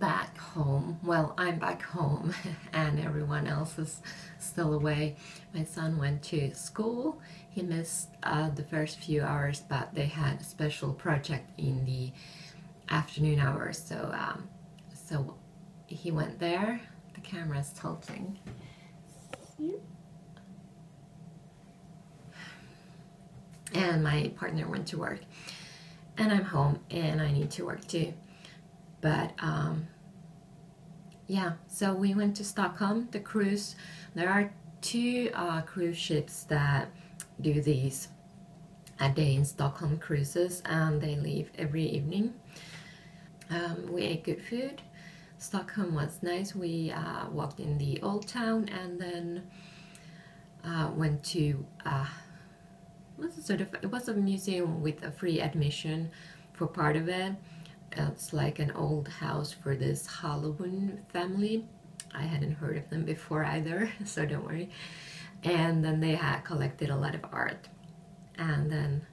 Back home. Well, I'm back home and everyone else is still away. My son went to school. He missed the first few hours, but they had a special project in the afternoon hours, so he went there. The camera's tilting. And my partner went to work, and I'm home and I need to work too. But yeah, so we went to Stockholm, the cruise. There are two cruise ships that do these a day in Stockholm cruises, and they leave every evening. We ate good food. Stockholm was nice. We walked in the old town and then went to it was a museum with a free admission for part of it. It's like an old house for this Halloween family. I hadn't heard of them before either, so don't worry. And then they had collected a lot of art. And then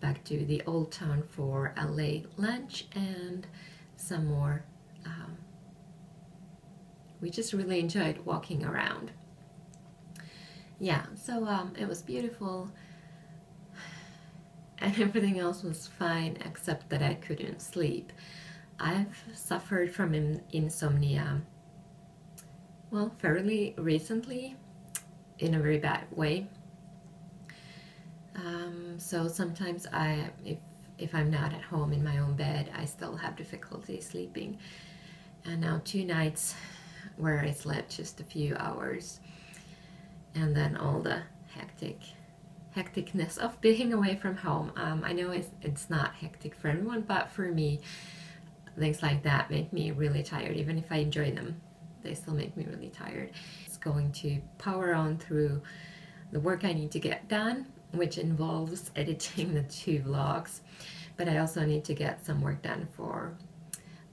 back to the old town for a late lunch and some more. We just really enjoyed walking around. Yeah, so it was beautiful. And everything else was fine except that I couldn't sleep. I've suffered from insomnia, well, fairly recently, in a very bad way. So sometimes if I'm not at home in my own bed, I still have difficulty sleeping. And now 2 nights where I slept just a few hours, and then all the hecticness of being away from home. I know it's not hectic for everyone, but for me, things like that make me really tired. Even if I enjoy them, they still make me really tired. It's going to power on through the work I need to get done, which involves editing the 2 vlogs, but I also need to get some work done for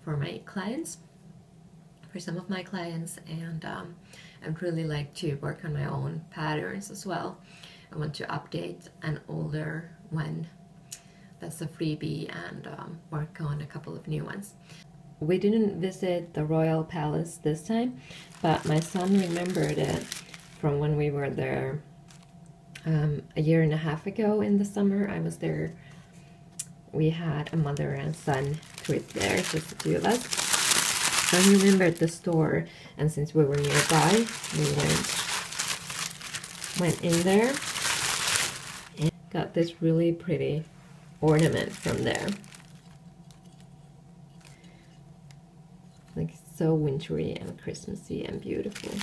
my clients, for some of my clients, and I'd really like to work on my own patterns as well. I want to update an older one that's a freebie and work on a couple of new ones. We didn't visit the Royal Palace this time, but my son remembered it from when we were there a year and a half ago in the summer. I was there. We had a mother and son trip there, just the 2 of us. So he remembered the store, and since we were nearby, we went in there. Got this really pretty ornament from there. Like so wintry and Christmassy and beautiful.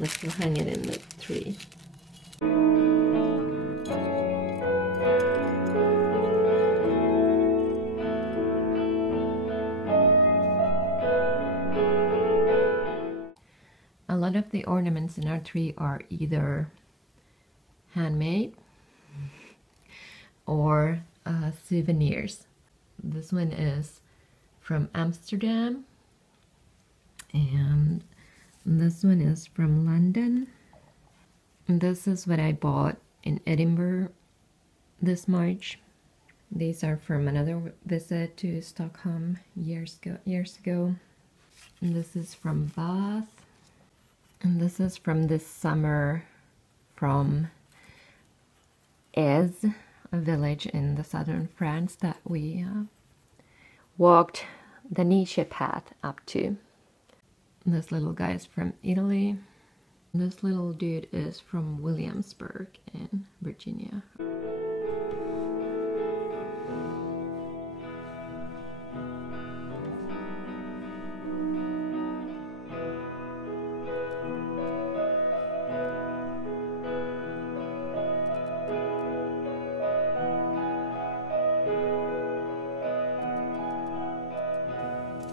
Let's go hang it in the tree. A lot of the ornaments in our tree are either handmade or souvenirs. This one is from Amsterdam, and this one is from London. And this is what I bought in Edinburgh this March. These are from another visit to Stockholm years ago. And this is from Bath. And this is from this summer from Ez. village in the southern France that we walked the Nietzsche path up to. This little guy is from Italy. This little dude is from Williamsburg in Virginia.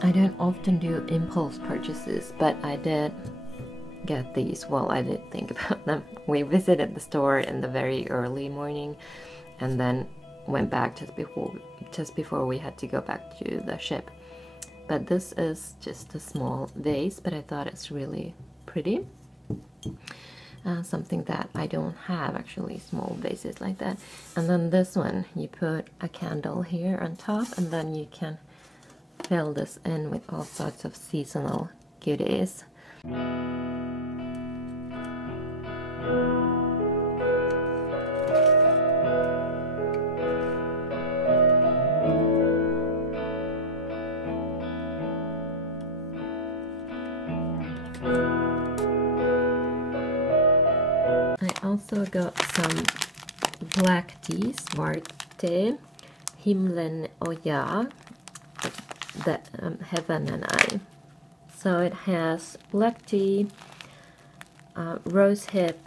I don't often do impulse purchases, but I did get these. Well, I did think about them. We visited the store in the very early morning and then went back just before we had to go back to the ship. But this is just a small vase, but I thought it's really pretty. Something that I don't have, actually, small vases like that. And then this one, you put a candle here on top, and then you can fill this in with all sorts of seasonal goodies. I also got some black tea, svarte, himlen och jag, the heaven and I. So it has black tea, rose hip,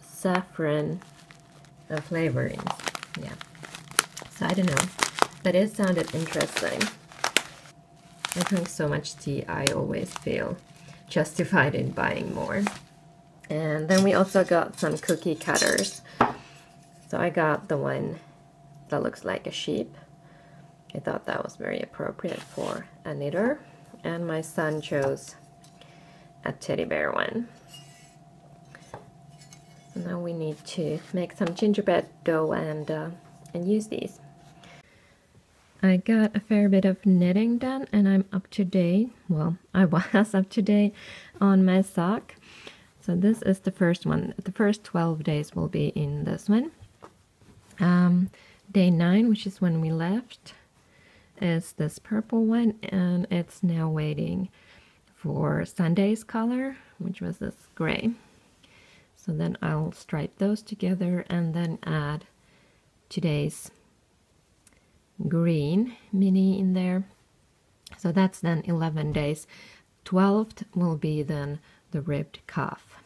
saffron, flavorings. Yeah. So I don't know, but it sounded interesting. I drink so much tea, I always feel justified in buying more. And then we also got some cookie cutters. So I got the one that looks like a sheep. I thought that was very appropriate for a knitter. And my son chose a teddy bear one. So now we need to make some gingerbread dough and use these. I got a fair bit of knitting done and I'm up to date. Well, I was up to date on my sock. So this is the first one. The first 12 days will be in this one. Day 9, which is when we left, is this purple one, and it's now waiting for Sunday's color, which was this gray. So then I'll stripe those together and then add today's green mini in there. So that's then 11 days. 12th will be then the ribbed cuff.